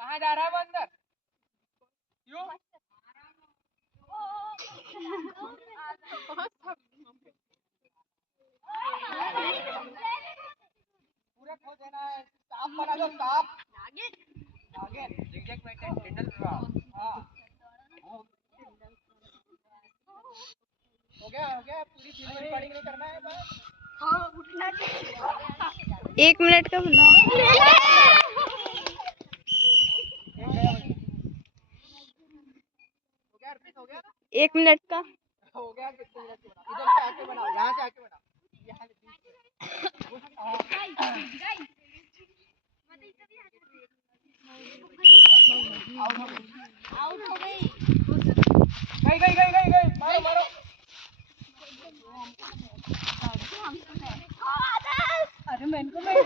कहाँ जा रहा है वो अंदर? क्यों? पूरा खो देना है। सांप बना दो सांप। नागिन जिगजैग पैटर्न टिंडल विवाह। हाँ हो गया पूरी चीज रिकॉर्डिंग नहीं करना है बस। हाँ उठना 1 मिनट का बना। हो गया 1 मिनट का हो गया। कितने मिनट के बनाओ? इधर से आके बनाओ, यहाँ से आके बनाओ। आउट हो गई। गई मारो मारो। अरे मैं इनको गई